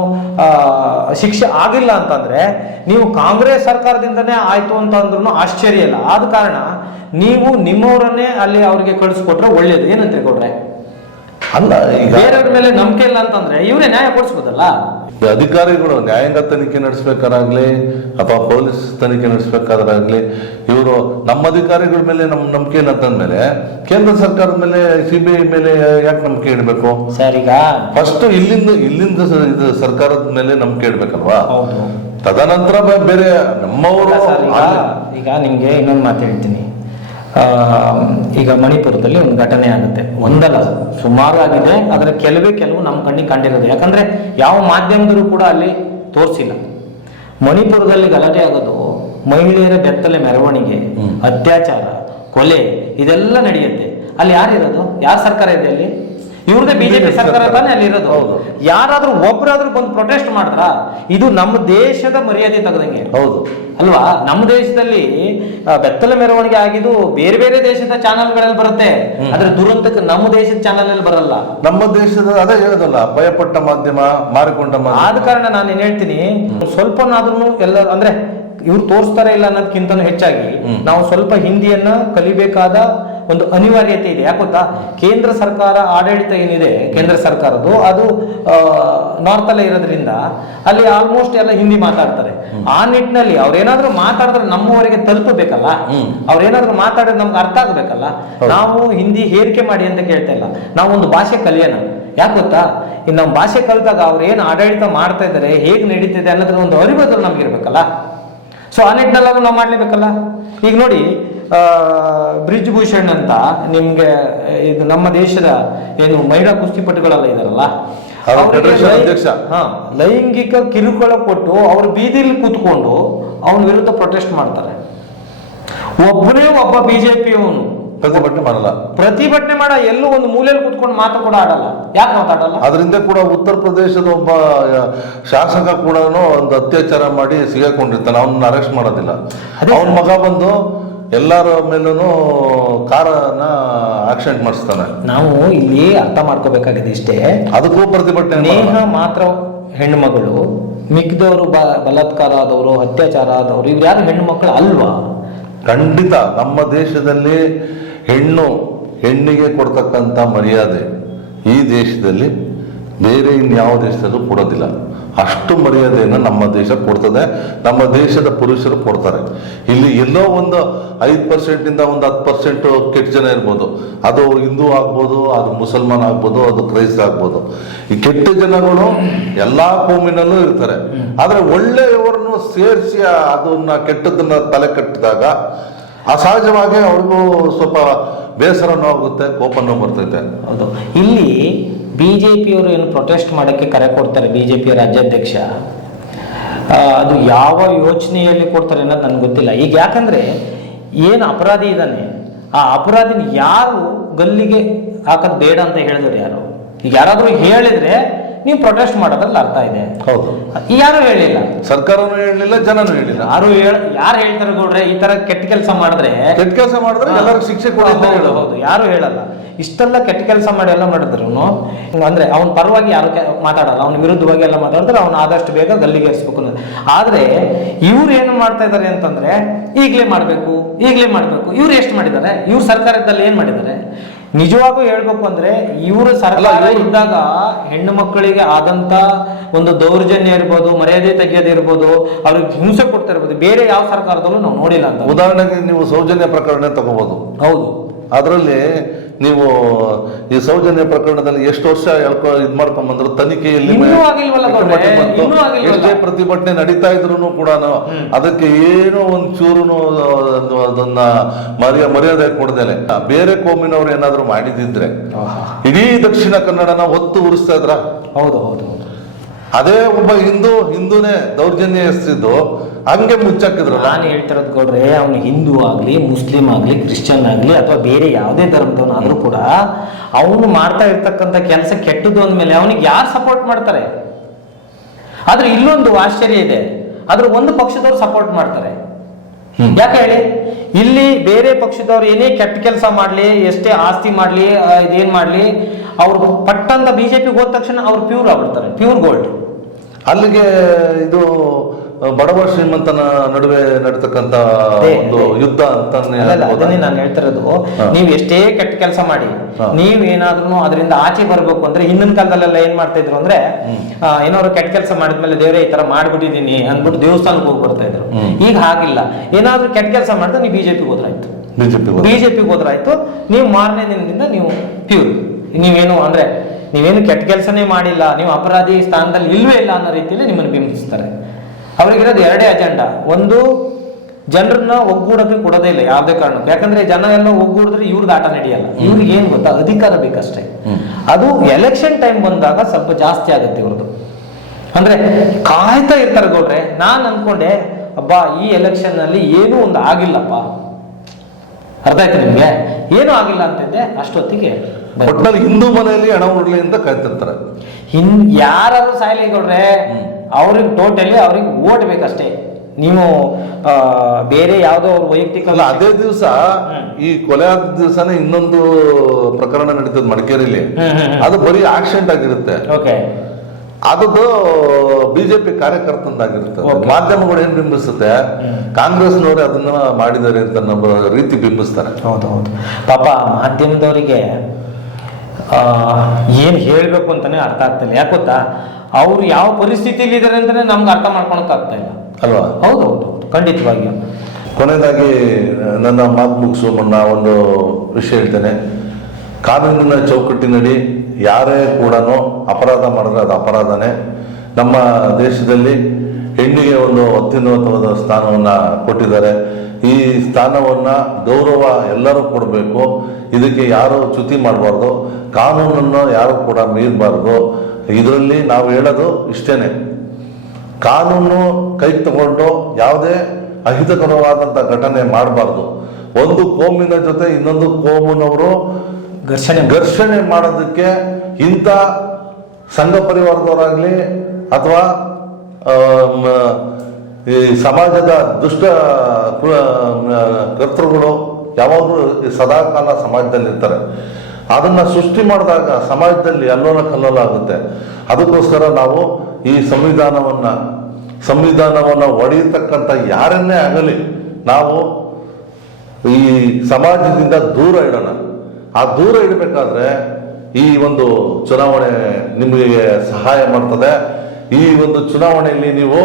ಶಿಕ್ಷೆ ಆಗಿಲ್ಲ ಅಂತಂದ್ರೆ ನೀವು ಕಾಂಗ್ರೆಸ್ ಸರ್ಕಾರದಿಂದನೇ ಆಯ್ತು ಅಂತ ಅಂದ್ರೂ ಆಶ್ಚರ್ಯ ಇಲ್ಲ. ಆದ ಕಾರಣ ನೀವು ನಿಮ್ಮವರನ್ನೇ ಅಲ್ಲಿ ಅವ್ರಿಗೆ ಕಳಿಸ್ಕೊಟ್ರೆ ಒಳ್ಳೇದು. ಏನಂತ ಕೊಡ್ರೆ ಅಲ್ಲ ಈಗ ಬೇರೆಯವ್ರ ಮೇಲೆ ನಂಬಿಕೆ ಇಲ್ಲ ಅಂತಂದ್ರೆ ಇವರೇ ನ್ಯಾಯ ಕೊಡಿಸ್ಬೋದಲ್ಲ? ಈ ಅಧಿಕಾರಿಗಳು ನ್ಯಾಯಾಂಗ ತನಿಖೆ ನಡೆಸ್ಬೇಕಾರಾಗ್ಲಿ ಅಥವಾ ಪೊಲೀಸ್ ತನಿಖೆ ನಡೆಸ್ಬೇಕಾದ್ರಾಗ್ಲಿ ಇವರು ನಮ್ಮ ಅಧಿಕಾರಿಗಳ ಮೇಲೆ ನಮ್ಮ ನಂಬಿಕೆ ಇಲ್ಲ ಅಂತಂದ್ಮೇಲೆ ಕೇಂದ್ರ ಸರ್ಕಾರದ ಮೇಲೆ ಸಿ ಬಿ ಐ ಮೇಲೆ ಯಾಕೆ ನಂಬಿಕೆ ಇಡಬೇಕು? ಸರ್ ಈಗ ಫಸ್ಟ್ ಇಲ್ಲಿಂದ ಇಲ್ಲಿಂದ ಸ- ಇದು ಸರ್ಕಾರದ ಮೇಲೆ ನಂಬಿಕೆ ಇಡ್ಬೇಕಲ್ವಾ? ತದನಂತರ ಬ- ಬೇರೆ ನಮ್ಮವರು ಸರ್ ಈಗ ಈಗ ನಿಮ್ಗೆ ಇನ್ನೊಂದು ಮಾತು ಹೇಳ್ತೀನಿ. ಈಗ ಮಣಿಪುರದಲ್ಲಿ ಒಂದು ಘಟನೆ ಆಗುತ್ತೆ. ಒಂದಲ್ಲ ಸುಮಾರು ಆಗಿದೆ ಅದರ ಕೆಲವೇ ಕೆಲವು ನಮ್ಮ ಕಣ್ಣಿಗೆ ಕಂಡಿರೋದು ಯಾಕಂದ್ರೆ ಯಾವ ಮಾಧ್ಯಮದರೂ ಕೂಡ ಅಲ್ಲಿ ತೋರಿಸಿಲ್ಲ. ಮಣಿಪುರದಲ್ಲಿ ಗಲಾಟೆ ಆಗೋದು ಮಹಿಳೆಯರ ಬೆತ್ತಲೆ ಮೆರವಣಿಗೆ ಅತ್ಯಾಚಾರ ಕೊಲೆ ಇದೆಲ್ಲ ನಡೆಯುತ್ತೆ. ಅಲ್ಲಿ ಯಾರಿರೋದು? ಯಾರ ಸರ್ಕಾರ ಇದೆ ಅಲ್ಲಿ? ಇವ್ರದೇ ಬಿಜೆಪಿ ಸರ್ಕಾರ ತಾನೇ ಅಲ್ಲಿ ಇರೋದು. ಹೌದು. ಯಾರಾದ್ರೂ ಒಬ್ಬರಾದ್ರೂ ಬಂದು ಪ್ರೊಟೆಸ್ಟ್ ಮಾಡಿದ್ರ ಇದು ನಮ್ಮ ದೇಶದ ಮರ್ಯಾದೆ ತಗದಂಗೆ. ಹೌದು. ಅಲ್ವಾ? ನಮ್ಮ ದೇಶದಲ್ಲಿ ಬೆತ್ತಲ ಮೆರವಣಿಗೆ ಆಗಿದ್ದು ಬೇರೆ ಬೇರೆ ದೇಶದ ಚಾನೆಲ್ಗಳಲ್ಲಿ ಬರುತ್ತೆ. ಅದ್ರ ದುರಂತಕ್ಕೆ ನಮ್ಮ ದೇಶದ ಚಾನೆಲ್ ಅಲ್ಲಿ ಬರಲ್ಲ. ನಮ್ಮ ದೇಶದ ಅದೇ ಹೇಳೋದಲ್ಲ ಭಯಪಟ್ಟ ಮಾಧ್ಯಮ ಮಾರಿಕೊಂಡ ಮಾಧ್ಯಮ. ಆದ ಕಾರಣ ನಾನು ಏನ್ ಹೇಳ್ತೀನಿ ಸ್ವಲ್ಪನಾದ್ರೂ ಎಲ್ಲ ಅಂದ್ರೆ ಇವ್ರು ತೋರಿಸ್ತಾರೆ ಇಲ್ಲ ಅನ್ನೋದಕ್ಕಿಂತ ಹೆಚ್ಚಾಗಿ ನಾವು ಸ್ವಲ್ಪ ಹಿಂದಿಯನ್ನ ಕಲಿಬೇಕಾದ ಒಂದು ಅನಿವಾರ್ಯತೆ ಇದೆ. ಯಾಕೆ ಗೊತ್ತಾ? ಕೇಂದ್ರ ಸರ್ಕಾರ ಆಡಳಿತ ಏನಿದೆ ಕೇಂದ್ರ ಸರ್ಕಾರದ್ದು ಅದು ನಾರ್ತ್ ಅಲ್ಲೇ ಇರೋದ್ರಿಂದ ಅಲ್ಲಿ ಆಲ್ಮೋಸ್ಟ್ ಎಲ್ಲ ಹಿಂದಿ ಮಾತಾಡ್ತಾರೆ. ಆ ನಿಟ್ಟಿನಲ್ಲಿ ಅವ್ರೇನಾದ್ರೂ ಮಾತಾಡಿದ್ರೆ ನಮ್ಮವರಿಗೆ ತಲುಪಬೇಕಲ್ಲ? ಅವ್ರೇನಾದ್ರೂ ಮಾತಾಡಿದ್ರೆ ನಮ್ಗೆ ಅರ್ಥ ಆಗ್ಬೇಕಲ್ಲ? ನಾವು ಹಿಂದಿ ಹೇರಿಕೆ ಮಾಡಿ ಅಂತ ಕೇಳ್ತಾ ಇಲ್ಲ. ನಾವು ಒಂದು ಭಾಷೆ ಕಲಿಯೋಣ. ಯಾಕೆ ಗೊತ್ತಾ? ಇನ್ನು ನಮ್ಮ ಭಾಷೆ ಕಲಿತಾಗ ಅವ್ರು ಏನು ಆಡಳಿತ ಮಾಡ್ತಾ ಇದ್ದಾರೆ ಹೇಗೆ ನಡೀತಿದೆ ಅನ್ನೋದ್ರ ಒಂದು ಅರಿವಾದ್ರು ನಮ್ಗೆ ಇರ್ಬೇಕಲ್ಲ? ಸೊ ಆ ನಿಟ್ಟಿನಲ್ಲಾದ್ರೂ ನಾವು ಮಾಡ್ಲೇಬೇಕಲ್ಲ? ಈಗ ನೋಡಿ ಬ್ರಿಜ್ ಭೂಷಣ್ ಅಂತ ನಿಮ್ಗೆ ಇದು ನಮ್ಮ ದೇಶದ ಏನು ಮಹಿಳಾ ಕುಸ್ತಿಪಟುಗಳೆಲ್ಲ ಇದಾರಲ್ಲ ಲೈಂಗಿಕ ಕಿರುಕುಳ ಕೊಟ್ಟು ಅವ್ರ ಬೀದಿಲಿ ಕೂತ್ಕೊಂಡು ಅವನ ವಿರುದ್ಧ ಪ್ರೊಟೆಸ್ಟ್ ಮಾಡ್ತಾರೆ. ಒಬ್ಬನೇ ಒಬ್ಬ ಬಿಜೆಪಿ ಅವನು. ಪ್ರತಿಭಟನೆ ಮಾಡಲ್ಲ. ಪ್ರತಿಭಟನೆ ಮಾಡ ಎಲ್ಲೂ ಒಂದು ಮೂಲೆಯಲ್ಲಿ ಕೂತ್ಕೊಂಡು ಮಾತು ಕೂಡ ಆಡಲ್ಲ. ಯಾಕೆ ಮಾತಾಡಲ್ಲ? ಅದರಿಂದ ಕೂಡ ಉತ್ತರ ಪ್ರದೇಶದ ಒಬ್ಬ ಶಾಸಕ ಕೂಡ ಒಂದು ಅತ್ಯಾಚಾರ ಮಾಡಿ ಸಿಗಾಕೊಂಡಿರ್ತಾನೆ. ಅವನ್ನ ಅರೆಸ್ಟ್ ಮಾಡೋದಿಲ್ಲ. ಅವನ ಮಗ ಬಂದು ಎಲ್ಲರ ಮೇಲೂ ಕಾರನ್ನ ಆಕ್ಸಿಡೆಂಟ್ ಮಾಡಿಸ್ತಾನೆ. ನಾವು ಇಲ್ಲಿ ಅರ್ಥ ಮಾಡ್ಕೋಬೇಕಾಗಿದೆ ಇಷ್ಟೇ. ಅದಕ್ಕೂ ಪ್ರತಿಭಟನೆ ನೇಹ ಮಾತ್ರ ಹೆಣ್ಣು ಮಗಳು ಮಿಕ್ಕಿದವರು ಬಲಾತ್ಕಾರ ಆದವರು ಅತ್ಯಾಚಾರ ಆದವರು ಇವ್ರು ಯಾರು ಹೆಣ್ಣು ಮಕ್ಕಳು ಅಲ್ವಾ? ಖಂಡಿತ ನಮ್ಮ ದೇಶದಲ್ಲಿ ಹೆಣ್ಣು ಹೆಣ್ಣಿಗೆ ಕೊಡ್ತಕ್ಕಂಥ ಮರ್ಯಾದೆ ಈ ದೇಶದಲ್ಲಿ ಬೇರೆ ಇನ್ಯಾವ ದೇಶದಲ್ಲೂ ಕೊಡೋದಿಲ್ಲ. ಅಷ್ಟು ಮರ್ಯಾದೆಯನ್ನು ನಮ್ಮ ದೇಶ ಕೊಡ್ತದೆ. ನಮ್ಮ ದೇಶದ ಪುರುಷರು ಕೊಡ್ತಾರೆ. ಇಲ್ಲಿ ಎಲ್ಲೋ ಒಂದು ಐದು ಪರ್ಸೆಂಟಿಂದ ಒಂದು ಹತ್ತು ಪರ್ಸೆಂಟ್ ಕೆಟ್ಟ ಜನ ಇರ್ಬೋದು. ಅದು ಹಿಂದೂ ಆಗ್ಬೋದು, ಅದು ಮುಸಲ್ಮಾನ್ ಆಗ್ಬೋದು, ಅದು ಕ್ರೈಸ್ತ ಆಗ್ಬೋದು. ಈ ಕೆಟ್ಟ ಜನಗಳು ಎಲ್ಲಾ ಕೋಮಿನಲ್ಲೂ ಇರ್ತಾರೆ. ಆದರೆ ಒಳ್ಳೆಯವರನ್ನು ಸೇರಿಸಿ ಅದನ್ನ ಕೆಟ್ಟದನ್ನ ತಲೆ ಕಟ್ಟಿದಾಗ ಅಸಹಜವಾಗಿ ಅವ್ರಿಗೂ ಸ್ವಲ್ಪ ಬೇಸರನೂ ಆಗುತ್ತೆ, ಕೋಪನೂ ಬರ್ತೈತೆ. ಹೌದು. ಇಲ್ಲಿ ಬಿಜೆಪಿಯವರು ಏನು ಪ್ರೊಟೆಸ್ಟ್ ಮಾಡೋಕ್ಕೆ ಕರೆ ಕೊಡ್ತಾರೆ ಬಿ ಜೆ ಪಿಯ ರಾಜ್ಯಾಧ್ಯಕ್ಷ ಅದು ಯಾವ ಯೋಚನೆಯಲ್ಲಿ ಕೊಡ್ತಾರೆ ಅನ್ನೋದು ನನಗೆ ಗೊತ್ತಿಲ್ಲ. ಈಗ ಯಾಕಂದರೆ ಏನು ಅಪರಾಧಿ ಇದ್ದಾನೆ ಆ ಅಪರಾಧಿನ ಯಾರು ಗಲ್ಲಿಗೆ ಹಾಕೋದು ಬೇಡ ಅಂತ ಹೇಳಿದ್ರು ಯಾರು? ಈಗ ಯಾರಾದರೂ ಹೇಳಿದ್ರೆ ನೀವು ಪ್ರೊಟೆಸ್ಟ್ ಮಾಡೋದ್ರಲ್ಲಿ ಅರ್ಥ ಇದೆ. ಹೌದು. ಯಾರು ಹೇಳಿಲ್ಲ. ಸರ್ಕಾರನೂ ಹೇಳಲಿಲ್ಲ ಜನನು ಹೇಳಿಲ್ಲ. ಯಾರು ಹೇಳ ಯಾರು ಹೇಳ್ತಾರೆ ಗೌಡ್ರೆ ಈ ತರ ಕೆಟ್ಟ ಕೆಲಸ ಮಾಡಿದ್ರೆ? ಕೆಟ್ಟ ಕೆಲಸ ಮಾಡಿದ್ರೆ ಎಲ್ಲರೂ ಶಿಕ್ಷೆ ಕೊಡ ಹೌದು, ಯಾರು ಹೇಳಲ್ಲ. ಇಷ್ಟೆಲ್ಲ ಕೆಟ್ಟ ಕೆಲಸ ಮಾಡಿ ಎಲ್ಲ ಮಾಡಿದ್ರು ಅಂದ್ರೆ ಅವ್ನ ಪರವಾಗಿ ಯಾರು ಮಾತಾಡಲ್ಲ ಅವ್ನ ವಿರುದ್ಧವಾಗಿ ಎಲ್ಲ ಮಾತಾಡಿದ್ರೆ ಅವ್ನು ಆದಷ್ಟು ಬೇಗ ಗಲ್ಲಿಗೆ ಹರಿಸ್ಬೇಕು ಆದ್ರೆ ಇವ್ರು ಏನು ಮಾಡ್ತಾ ಇದ್ದಾರೆ ಅಂತಂದ್ರೆ ಈಗಲೇ ಮಾಡಬೇಕು ಈಗಲೇ ಮಾಡಬೇಕು. ಇವ್ರು ಎಷ್ಟು ಮಾಡಿದ್ದಾರೆ? ಇವ್ರು ಸರ್ಕಾರದಲ್ಲಿ ಏನ್ ಮಾಡಿದ್ದಾರೆ? ನಿಜವಾಗೂ ಹೇಳ್ಬೇಕು ಅಂದ್ರೆ ಇವರು ಸರ್ಕಾರ ಇದ್ದಾಗ ಹೆಣ್ಣು ಮಕ್ಕಳಿಗೆ ಆದಂತ ಒಂದು ದೌರ್ಜನ್ಯ ಇರ್ಬೋದು ಮರ್ಯಾದೆ ತೆಗೆಯೋದು ಇರ್ಬೋದು ಅವ್ರಿಗೆ ಹಿಂಸೆ ಕೊಡ್ತಾ ಇರ್ಬೋದು ಬೇರೆ ಯಾವ ಸರ್ಕಾರದಲ್ಲೂ ನಾವು ನೋಡಿಲ್ಲ ಅಂತ. ಉದಾಹರಣೆಗೆ ನೀವು ಸೌಜನ್ಯ ಪ್ರಕರಣ ತಗೋಬಹುದು ಹೌದು. ಅದರಲ್ಲಿ ನೀವು ಈ ಸೌಜನ್ಯ ಪ್ರಕರಣದಲ್ಲಿ ಎಷ್ಟು ವರ್ಷ ಎಳ್ಕೊ ಇದ್ ಮಾಡ್ಕೊಂಡ್ ಬಂದ್ರು? ತನಿಖೆಯಲ್ಲಿ? ಎಷ್ಟೇ ಪ್ರತಿಭಟನೆ ನಡೀತಾ ಇದ್ರು ಕೂಡ ಅದಕ್ಕೆ ಏನೋ ಒಂದ್ ಚೂರು ಅದು- ಅದನ್ನ ಮರ್ಯ ಮರ್ಯಾದೆ ಕೊಡ್ದೇನೆ. ಬೇರೆ ಕೋಮಿನವ್ರು ಏನಾದ್ರು ಮಾಡಿದಿದ್ರೆ ಇಡೀ ದಕ್ಷಿಣ ಕನ್ನಡನ ಹೊತ್ತು ಉರಿಸ್ತಾ ಇದ್ರ? ಹೌದು ಹೌದು. ಅದೇ ಒಬ್ಬ ಹಿಂದೂ ಹಿಂದೂನೇ ದೌರ್ಜನ್ಯ ಎಸ್ತಿದ್ದು. ಹಂಗೆ ಮುಚ್ಚಾಕಿದ್ರು. ನಾನು ಹೇಳ್ತಿರೋದು ಗೌಡ್ರೆ ಅವನು ಹಿಂದೂ ಆಗಲಿ ಮುಸ್ಲಿಂ ಆಗಲಿ ಕ್ರಿಶ್ಚಿಯನ್ ಆಗಲಿ ಅಥವಾ ಬೇರೆ ಯಾವುದೇ ಧರ್ಮದವನಾದರೂ ಕೂಡ ಅವನು ಮಾಡ್ತಾ ಇರ್ತಕ್ಕಂಥ ಕೆಲಸ ಕೆಟ್ಟದ್ದು ಅಂದಮೇಲೆ ಅವನಿಗೆ ಯಾರು ಸಪೋರ್ಟ್ ಮಾಡ್ತಾರೆ? ಆದ್ರೆ ಇಲ್ಲೊಂದು ಆಶ್ಚರ್ಯ ಇದೆ. ಆದ್ರೆ ಒಂದು ಪಕ್ಷದವ್ರು ಸಪೋರ್ಟ್ ಮಾಡ್ತಾರೆ. ಯಾಕೆ ಹೇಳಿ? ಇಲ್ಲಿ ಬೇರೆ ಪಕ್ಷದವ್ರು ಏನೇ ಕೆಟ್ಟ ಕೆಲಸ ಮಾಡ್ಲಿ ಎಷ್ಟೇ ಆಸ್ತಿ ಮಾಡ್ಲಿ ಇದೇನ್ ಮಾಡ್ಲಿ ಅವ್ರು ಪಟ್ಟಂತ ಬಿಜೆಪಿ ಹೋದ ತಕ್ಷಣ ಅವ್ರು ಪ್ಯೂರ್ ಆಗ್ಬಿಡ್ತಾರೆ ಪ್ಯೂರ್ ಗೋಲ್ಡ್ ಅಲ್ಲಿಗೆ ಇದು ಬಡವ ಶ್ರೀಮಂತನ ನಡುವೆ ನಡೀತಕ್ಕಂತ ಒಂದು ಯುದ್ಧ ಅಂತಾನೆ ಅದನ್ನೇ ನಾನು ಹೇಳ್ತಿರೋದು. ನೀವು ಎಷ್ಟೇ ಕೆಟ್ಟ ಕೆಲಸ ಮಾಡಿ ಹಾ. ನೀವ್ ಏನಾದ್ರೂ ಅದರಿಂದ ಆಚೆ ಬರ್ಬೇಕು ಅಂದ್ರೆ ಹಿಂದಿನ ಕಾಲದಲ್ಲೆಲ್ಲ ಏನ್ ಮಾಡ್ತಾ ಇದ್ರು ಅಂದ್ರೆ ಏನಾದ್ರು ಕೆಟ್ಟ ಕೆಲಸ ಮಾಡಿದ್ಮೇಲೆ ದೇವರೇ ಈ ತರ ಮಾಡ್ಬಿಟ್ಟಿದೀನಿ ಅಂದ್ಬಿಟ್ಟು ದೇವಸ್ಥಾನಕ್ಕೆ ಹೋಗಿ ಬರ್ತಾ ಇದ್ರು. ಈಗ ಹಾಗಿಲ್ಲ. ಏನಾದ್ರು ಕೆಟ್ಟ ಕೆಲಸ ಮಾಡಿದ್ರೆ ನೀವು ಬಿಜೆಪಿ ಹೋದ್ರಾಯ್ತು. ಬಿಜೆಪಿ ಬಿಜೆಪಿ ಹೋದ್ರಾಯ್ತು. ನೀವು ಮಾರನೇ ದಿನದಿಂದ ನೀವು ಪ್ಯೂರ್ ನೀವೇನು ಅಂದ್ರೆ ನೀವೇನು ಕೆಟ್ಟ ಕೆಲಸನೇ ಮಾಡಿಲ್ಲ ನೀವು ಅಪರಾಧಿ ಸ್ಥಾನದಲ್ಲಿ ಇಲ್ವೇ ಇಲ್ಲ ಅನ್ನೋ ರೀತಿಯಲ್ಲಿ ನಿಮ್ಮನ್ನು ಬಿಂಬಿಸ್ತಾರೆ. ಅವರಿಗಿರೋದು ಎರಡೇ ಅಜೆಂಡಾ ಒಂದು ಜನರನ್ನ ಒಗ್ಗೂಡೋದಕ್ಕೆ ಕೊಡೋದೇ ಇಲ್ಲ ಯಾವುದೇ ಕಾರಣಕ್ಕೂ. ಯಾಕಂದ್ರೆ ಜನ ಎಲ್ಲ ಒಗ್ಗೂಡಿದ್ರೆ ಇವ್ರದ್ದು ಆಟ ನಡೆಯಲ್ಲ. ಇವ್ರಿಗೆ ಏನು ಗೊತ್ತಾ? ಅಧಿಕಾರ ಬೇಕಷ್ಟೇ. ಅದು ಎಲೆಕ್ಷನ್ ಟೈಮ್ ಬಂದಾಗ ಸ್ವಲ್ಪ ಜಾಸ್ತಿ ಆಗುತ್ತೆ ಇವ್ರದ್ದು ಅಂದ್ರೆ ಕಾಯ್ತಾ ಇರ್ತಾರೆ ಗೌಡ್ರೆ. ನಾನು ಅನ್ಕೊಂಡೆ ಅಬ್ಬಾ ಈ ಎಲೆಕ್ಷನ್ ಅಲ್ಲಿ ಏನೂ ಒಂದು ಆಗಿಲ್ಲಪ್ಪ. ಅರ್ಥ ಆಯ್ತು ನಿಮ್ಗೆ? ಏನೂ ಆಗಿಲ್ಲ ಅಂತಿದ್ದೆ ಅಷ್ಟೊತ್ತಿಗೆ ಒಟ್ನಲ್ಲಿ ಹಿಂದೂ ಮನೆಯಲ್ಲಿ ಹಣ ಉಡ್ಲಿ ಅಂತ ಕಾಯ್ತಿರ್ತಾರೆ. ಹಿನ್ ಯಾರಾದ್ರೂ ಸಾಯ್ಲಿ ಗೌಡ್ರೆ. ಅವ್ರಿಗೆ ಟೋಟಲಿ ಅವ್ರಿಗೆ ಓಟ್ ಬೇಕಷ್ಟೇ ನೀವು ಬೇರೆ ಯಾವ್ದೋ ಅವ್ರ ವೈಯಕ್ತಿಕ ಅಲ್ಲ ಅದೇ ದಿವಸ ಈ ಕೊಲೆ ಆದ ದಿವಸನೇ ಇನ್ನೊಂದು ಪ್ರಕರಣ ನಡೀತದೆ ಮಡಿಕೇರಿಲಿ. ಅದು ಬರೀ ಆಕ್ಸಿಡೆಂಟ್ ಆಗಿರುತ್ತೆ. ಓಕೆ ಅದದ್ದು ಬಿಜೆಪಿ ಕಾರ್ಯಕರ್ತಂದಾಗಿರುತ್ತೆ. ಮಾಧ್ಯಮಗಳು ಏನ್ ಬಿಂಬಿಸುತ್ತೆ? ಕಾಂಗ್ರೆಸ್ನವರು ಅದನ್ನ ಮಾಡಿದ್ದಾರೆ ಅಂತ ನಮ್ಮ ರೀತಿ ಬಿಂಬಿಸ್ತಾರೆ. ಹೌದು ಹೌದು. ಪಾಪ ಮಾಧ್ಯಮದವರಿಗೆ ಏನ್ ಹೇಳ್ಬೇಕು ಅಂತಾನೆ ಅರ್ಥ ಆಗ್ತಿಲ್ಲ. ಯಾಕೆ ಗೊತ್ತಾ? ಅವ್ರು ಯಾವ ಪರಿಸ್ಥಿತಿಯಲ್ಲಿ ಇದ್ದಾರೆ ಅಂತಾನೆ ನಮ್ಗೆ ಅರ್ಥ ಮಾಡ್ಕೊಳಕ್ ಆಗ್ತಾ ಇಲ್ಲ. ಅಲ್ವಾ? ಹೌದು ಹೌದು ಖಂಡಿತವಾಗಿಯೂ. ಕೊನೆಯದಾಗಿ ನನ್ನ ಮಾತು ಮುಗಿಸುವ ಮುನ್ನ ಒಂದು ವಿಷಯ ಹೇಳ್ತೇನೆ. ಕಾನೂನಿನ ಚೌಕಟ್ಟಿನಡಿ ಯಾರೇ ಕೂಡ ಅಪರಾಧ ಮಾಡಿದ್ರೆ ಅದು ಅಪರಾಧನೇ. ನಮ್ಮ ದೇಶದಲ್ಲಿ ಹೆಣ್ಣಿಗೆ ಒಂದು ಅತ್ಯುನ್ನತವಾದ ಸ್ಥಾನವನ್ನು ಕೊಟ್ಟಿದ್ದಾರೆ. ಈ ಸ್ಥಾನವನ್ನು ಗೌರವ ಎಲ್ಲರೂ ಕೊಡಬೇಕು. ಇದಕ್ಕೆ ಯಾರು ಚ್ಯುತಿ ಮಾಡಬಾರ್ದು. ಕಾನೂನನ್ನು ಯಾರು ಕೂಡ ಮೀರಬಾರ್ದು. ಇದರಲ್ಲಿ ನಾವು ಹೇಳೋದು ಇಷ್ಟೇನೆ. ಕಾನೂನು ಕೈ ತಗೊಂಡು ಯಾವುದೇ ಅಹಿತಕರವಾದಂಥ ಘಟನೆ ಮಾಡಬಾರ್ದು. ಒಂದು ಕೋಮಿನ ಜೊತೆ ಇನ್ನೊಂದು ಕೋಮಿನವರು ಘರ್ಷಣೆ ಘರ್ಷಣೆ ಮಾಡೋದಕ್ಕೆ ಇಂಥ ಸಂಘ ಪರಿವಾರದವರಾಗಲಿ ಅಥವಾ ಈ ಸಮಾಜದ ದುಷ್ಟ ಕರ್ತೃಗಳು ಯಾವಾಗಲೂ ಸದಾಕಾಲ ಸಮಾಜದಲ್ಲಿ ಇರ್ತಾರೆ ಅದನ್ನ ಸೃಷ್ಟಿ ಮಾಡಿದಾಗ ಸಮಾಜದಲ್ಲಿ ಅಲ್ಲೋಲ ಕಲ್ಲೋಲ ಆಗುತ್ತೆ. ಅದಕ್ಕೋಸ್ಕರ ನಾವು ಈ ಸಂವಿಧಾನವನ್ನ, ಸಂವಿಧಾನವನ್ನು ಒಡೆಯತಕ್ಕಂಥ ಯಾರನ್ನೇ ಆಗಲಿ ನಾವು ಈ ಸಮಾಜದಿಂದ ದೂರ ಇಡೋಣ. ಆ ದೂರ ಇಡಬೇಕಾದ್ರೆ ಈ ಒಂದು ಚುನಾವಣೆ ನಿಮಗೆ ಸಹಾಯ ಮಾಡ್ತದೆ. ಈ ಒಂದು ಚುನಾವಣೆಯಲ್ಲಿ ನೀವು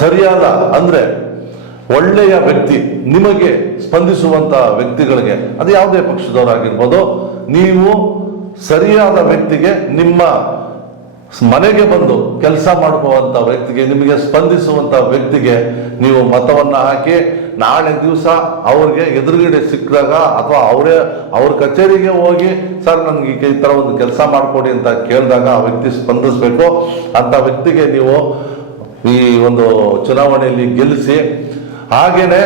ಸರಿಯಾದ ಅಂದ್ರೆ ಒಳ್ಳೆಯ ವ್ಯಕ್ತಿ ನಿಮಗೆ ಸ್ಪಂದಿಸುವಂತ ವ್ಯಕ್ತಿಗಳಿಗೆ, ಅದು ಯಾವುದೇ ಪಕ್ಷದವರಾಗಿರ್ಬೋದು, ನೀವು ಸರಿಯಾದ ವ್ಯಕ್ತಿಗೆ ನಿಮ್ಮ ಮನೆಗೆ ಬಂದು ಕೆಲಸ ಮಾಡುವಂತ ವ್ಯಕ್ತಿಗೆ, ನಿಮಗೆ ಸ್ಪಂದಿಸುವಂತ ವ್ಯಕ್ತಿಗೆ ನೀವು ಮತವನ್ನ ಹಾಕಿ, ನಾಳೆ ದಿವಸ ಅವ್ರಿಗೆ ಎದುರುಗಡೆ ಸಿಕ್ಕಿದಾಗ ಅಥವಾ ಅವರೇ, ಅವ್ರ ಕಚೇರಿಗೆ ಹೋಗಿ, ಸರ್, ನನಗೆ ಈ ತರ ಒಂದು ಕೆಲಸ ಮಾಡಿಕೊಡಿ ಅಂತ ಕೇಳಿದಾಗ ಆ ವ್ಯಕ್ತಿ ಸ್ಪಂದಿಸ್ಬೇಕು. ಅಂತ ವ್ಯಕ್ತಿಗೆ ನೀವು ಈ ಒಂದು ಚುನಾವಣೆಯಲ್ಲಿ ಗೆಲ್ಲಿಸಿ ಹಾಗೇನೆ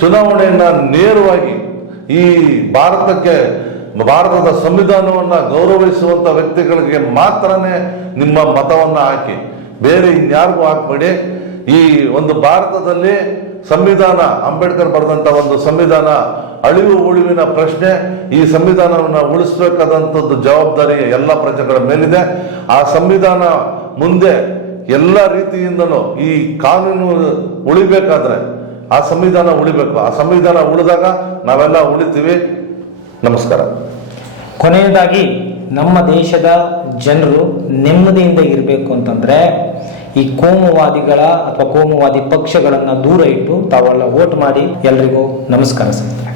ಚುನಾವಣೆಯನ್ನ ನೇರವಾಗಿ ಈ ಭಾರತಕ್ಕೆ, ಭಾರತದ ಸಂವಿಧಾನವನ್ನ ಗೌರವಿಸುವಂತ ವ್ಯಕ್ತಿಗಳಿಗೆ ಮಾತ್ರನೇ ನಿಮ್ಮ ಮತವನ್ನ ಹಾಕಿ. ಬೇರೆ ಇನ್ಯಾರಿಗೂ ಹಾಕ್ಬೇಡಿ. ಈ ಒಂದು ಭಾರತದಲ್ಲಿ ಸಂವಿಧಾನ, ಅಂಬೇಡ್ಕರ್ ಬರೆದಂತ ಒಂದು ಸಂವಿಧಾನ, ಅಳಿವು ಉಳಿವಿನ ಪ್ರಶ್ನೆ, ಈ ಸಂವಿಧಾನವನ್ನ ಉಳಿಸ್ಬೇಕಾದಂಥದ್ದು ಜವಾಬ್ದಾರಿ ಎಲ್ಲ ಪ್ರಜೆಗಳ ಮೇಲಿದೆ. ಆ ಸಂವಿಧಾನ ಮುಂದೆ ಎಲ್ಲ ರೀತಿಯಿಂದಲೂ ಈ ಕಾನೂನು ಉಳಿಬೇಕಾದ್ರೆ ಆ ಸಂವಿಧಾನ ಉಳಿಬೇಕು. ಆ ಸಂವಿಧಾನ ಉಳಿದಾಗ ನಾವೆಲ್ಲ ಉಳಿತೀವಿ. ನಮಸ್ಕಾರ. ಕೊನೆಯದಾಗಿ ನಮ್ಮ ದೇಶದ ಜನರು ನೆಮ್ಮದಿಯಿಂದ ಇರಬೇಕು ಅಂತಂದ್ರೆ ಈ ಕೋಮುವಾದಿಗಳ ಅಥವಾ ಕೋಮುವಾದಿ ಪಕ್ಷಗಳನ್ನ ದೂರ ಇಟ್ಟು ತಾವೆಲ್ಲ ವೋಟ್ ಮಾಡಿ ಎಲ್ರಿಗೂ ನಮಸ್ಕಾರ ಸರ್.